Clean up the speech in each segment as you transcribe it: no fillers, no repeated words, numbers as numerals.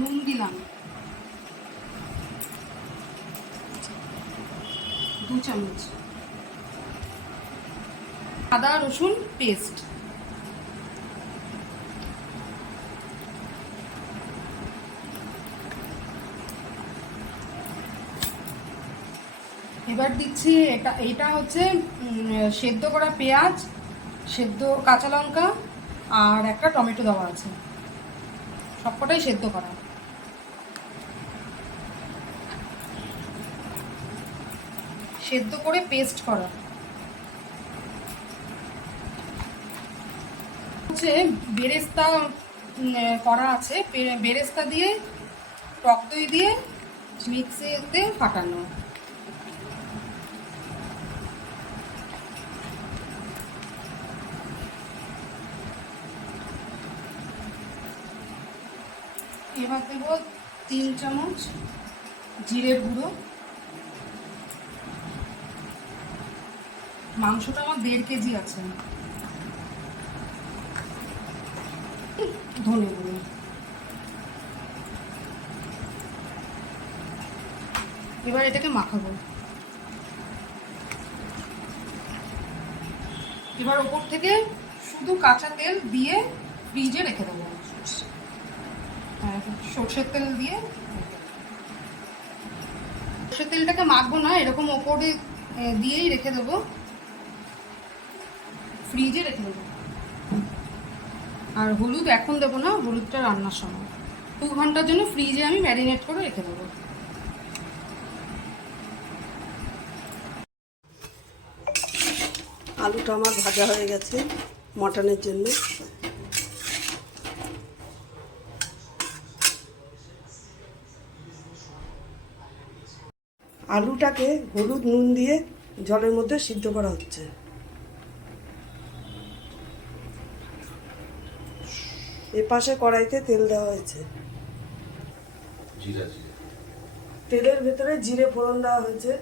নুন দিলাম 2 চামচ, আদা রসুন পেস্ট, এবার দিচ্ছি এটা হচ্ছে সেদ্ধ করা পেঁয়াজ, সেদ্ধ কাঁচা লঙ্কা আর একটা টমেটো দেওয়া আছে, সবকটাই সেদ্ধ করা। সেদ্ধ করে পেস্ট করা হচ্ছে বেরেস্তা করা আছে, বেরেস্তা দিয়ে টক দই দিয়ে মিক্সিতে ফাটানো। এবার দেব 3 চামচ জিরে গুঁড়ো। মাংসটা আমার 1.5 কেজি আছে। ধনে গুঁড়ো, এবার এটাকে মাখাবো। এবার ওপর থেকে শুধু কাঁচা তেল দিয়ে ফ্রিজে রেখে দেবো। সর্ষের তেল দিয়ে, সর্ষের তেলটাকে মাখবো না, এরকম ওপরে দিয়েই রেখে দেবো, ফ্রিজে রেখে দেবো। আর হলুদ এখন দেবো না, হলুদটা রান্নার সময় 2 ঘন্টার জন্য ফ্রিজে আমি ম্যারিনেট করে রেখে দেবো। আলুটা আমার ভাজা হয়ে গেছে মটনের জন্য। আলুটাকে হলুদ নুন দিয়ে জলের মধ্যে সিদ্ধ করা হচ্ছে। এপাশে কড়াইতে তেল দেওয়া হয়েছে, তেলের ভেতরে জিরে ফোড়ন দেওয়া হয়েছে,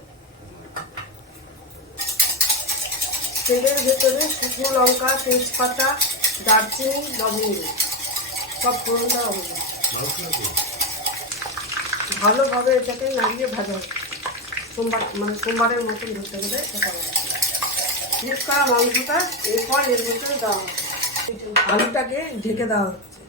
তেলের ভেতরে শুকনো লঙ্কা, তেজপাতা, দারচিনি, লবঙ্গ সব ফোড়ন দেওয়া হবে। ভালোভাবে এটাকে নাড়িয়ে ভাজা হবে। সোমবারের মতন ধরতে গেলে এটা মিক্স করা মাংসটা এরপর এর ভেতরে দেওয়া হবে। আলুটাকে ঢেকে দেওয়া হচ্ছে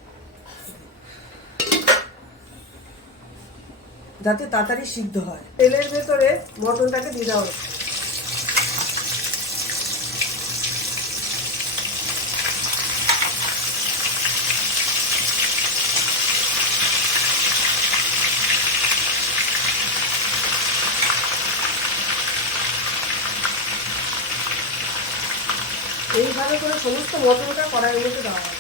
যাতে তাড়াতাড়ি সিদ্ধ হয়। তেলের ভেতরে মটনটাকে দিয়ে দেওয়া হচ্ছে। এইভাবে করে সমস্ত মটনটা কড়াইয়ের মধ্যে দেওয়া হয়।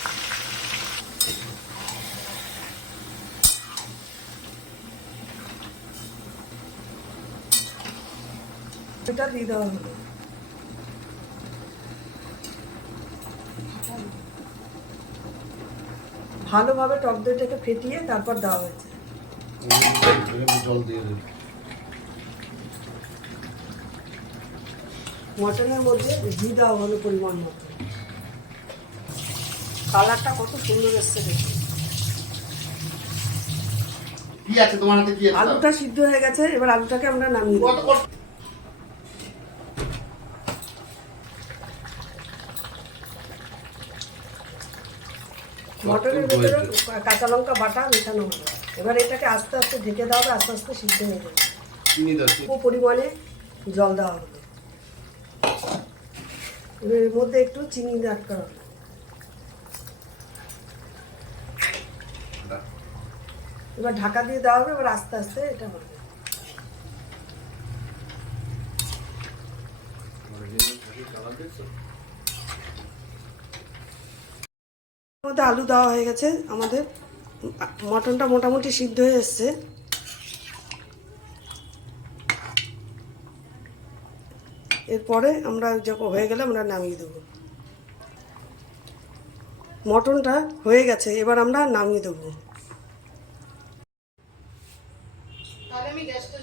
এটা দিয়ে দেওয়া হলো। ভালোভাবে টক দইটাকে ফেটিয়ে তারপর দেওয়া হয়েছে। মটনের মধ্যে ঘি দেওয়া হলো পরিমাণ মতো। কালারটা কত সুন্দর এসছে দেখুন। কি আছে তোমার হাতে? কি আছে? আলুটা সিদ্ধ হয়ে গেছে, এবার আলুটাকে আমরা নামিয়ে দেব। মটনের ভেতরে কাঁচা লঙ্কা বাটা মেশানো হলো। এবার এটাকে আস্তে আস্তে ঢেকে দেওয়া হবে, আস্তে আস্তে সিদ্ধ হয়ে যাবে। পরিমাণে জল দেওয়া হলো, এর মধ্যে একটু চিনি অ্যাড করা হলো। এবার ঢাকা দিয়ে দেওয়া হবে, এবার আস্তে আস্তে এটা হবে। মধ্যে আলু দেওয়া হয়ে গেছে, আমাদের মটনটা মোটামুটি সিদ্ধ হয়ে এসছে। এরপরে আমরা যখন হয়ে গেলে আমরা নামিয়ে দেবো। মটনটা হয়ে গেছে, এবার আমরা নামিয়ে দেবো। তাহলে আমি গ্যাসটা